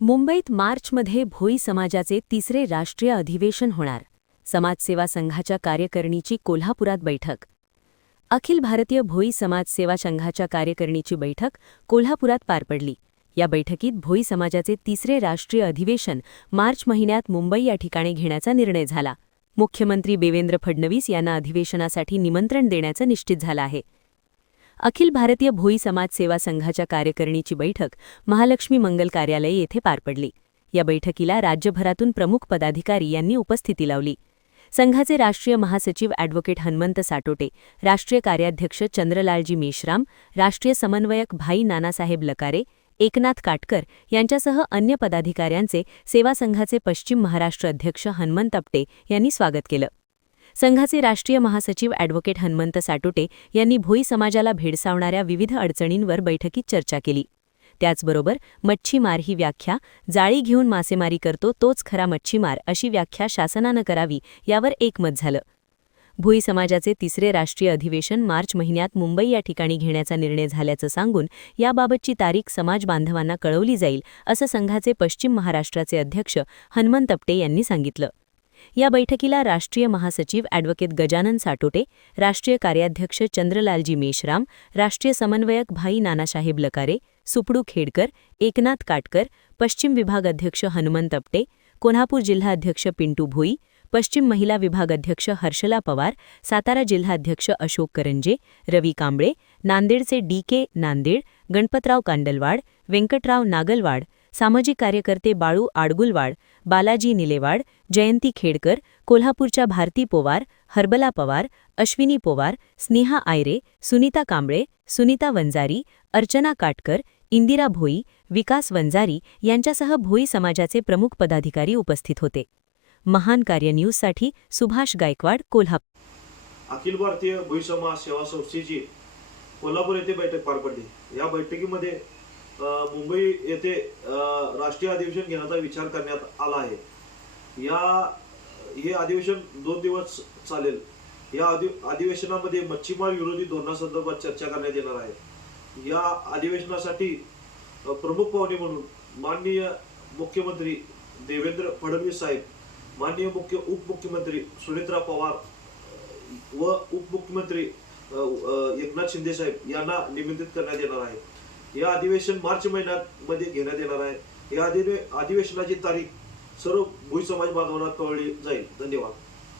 मुंबईत मार्चमध्ये भोई समाजाचे तिसरे राष्ट्रीय अधिवेशन होणार. समाजसेवा संघाच्या कार्यकारिणीची कोल्हापुरात बैठक. अखिल भारतीय भोई समाजसेवा संघाच्या कार्यकारिणीची बैठक कोल्हापुरात पार पडली. या बैठकीत भोई समाजाचे तिसरे राष्ट्रीय अधिवेशन मार्च महिन्यात मुंबई या ठिकाणी घेण्याचा निर्णय झाला. मुख्यमंत्री देवेंद्र फडणवीस यांना अधिवेशनासाठी निमंत्रण देण्याचं निश्चित झालं आहे. अखिल भारतीय भोई समाजसेवा संघाच्या कार्यकारिणीची बैठक महालक्ष्मी मंगल कार्यालय येथे पार पडली. या बैठकीला राज्यभरातून प्रमुख पदाधिकारी यांनी उपस्थिती लावली. संघाचे राष्ट्रीय महासचिव ॲडव्होकेट हनुमंत साटोटे, राष्ट्रीय कार्याध्यक्ष चंद्रलालजी मेश्राम, राष्ट्रीय समन्वयक भाई नानासाहेब लकारे, एकनाथ काटकर यांच्यासह अन्य पदाधिकाऱ्यांचे सेवा संघाचे पश्चिम महाराष्ट्र अध्यक्ष हनुमंत आपटे यांनी स्वागत केलं. संघाचे राष्ट्रीय महासचिव ॲडव्होकेट हनुमंत साटोटे यांनी भोई समाजाला भेडसावणाऱ्या विविध अडचणींवर बैठकीत चर्चा केली. त्याचबरोबर मच्छीमार ही व्याख्या, जाळी घेऊन मासेमारी करतो तोच खरा मच्छीमार अशी व्याख्या शासनानं करावी यावर एकमत झालं. भोई समाजाचे तिसरे राष्ट्रीय अधिवेशन मार्च महिन्यात मुंबई या ठिकाणी घेण्याचा निर्णय झाल्याचं सांगून याबाबतची तारीख समाज बांधवांना कळवली जाईल असं संघाचे पश्चिम महाराष्ट्राचे अध्यक्ष हनुमंत आपटे यांनी सांगितलं. या बैठकीला राष्ट्रीय महासचिव ॲडव्होकेट गजानन साटोटे, राष्ट्रीय कार्याध्यक्ष चंद्रलालजी मेश्राम, राष्ट्रीय समन्वयक भाई नानासाहेब लकारे, सुपडू खेडकर, एकनाथ काटकर, पश्चिम विभाग अध्यक्ष हनुमंत आपटे, कोल्हापूर जिल्हाध्यक्ष पिंटू भोई, पश्चिम महिला विभाग अध्यक्ष हर्षला पवार, सातारा जिल्हाध्यक्ष अशोक करंजे, रवी कांबळे, नांदेडचे DK नांदेड, गणपतराव कांडलवाड, व्यंकटराव नागलवाड, सामाजिक कार्यकर्ते बाळू आडगुलवाड, बालाजी निलेवाड, जयंती खेडकर, कोल्हापूरच्या भारती पोवार, हर्बला पवार, अश्विनी पोवार, स्नेहा आयरे, सुनीता कांबळे, सुनीता वंजारी, अर्चना काटकर, इंदिरा भोई, विकास वंजारी यांच्यासह भोई समाजाचे प्रमुख पदाधिकारी उपस्थित होते. महान कार्य न्यूजसाठी सुभाष गायकवाड, कोल्हापूर. अखिल भारतीय भोई समाज सेवा संस्थेची कोल्हापूर येथे बैठक पार पडली. या बैठकीमध्ये मुंबई येथे राष्ट्रीय अधिवेशन घेण्याचा विचार करण्यात आला आहे. हे अधिवेशन 2 दिवस चालेल. या अधिवेशनामध्ये मच्छीमार विरोधी धोरणासंदर्भात चर्चा करण्यात येणार आहे. या अधिवेशनासाठी प्रमुख पाहुणे म्हणून माननीय मुख्यमंत्री देवेंद्र फडणवीस साहेब, माननीय उपमुख्यमंत्री सुनेत्रा पवार व उपमुख्यमंत्री एकनाथ शिंदे साहेब यांना निमंत्रित करण्यात येणार आहे. या अधिवेशन मार्च महिन्यामध्ये घेण्यात येणार आहे. या अधिवेशनाची तारीख सर्व भोई समाज बांधवांना कळवली जाईल. धन्यवाद.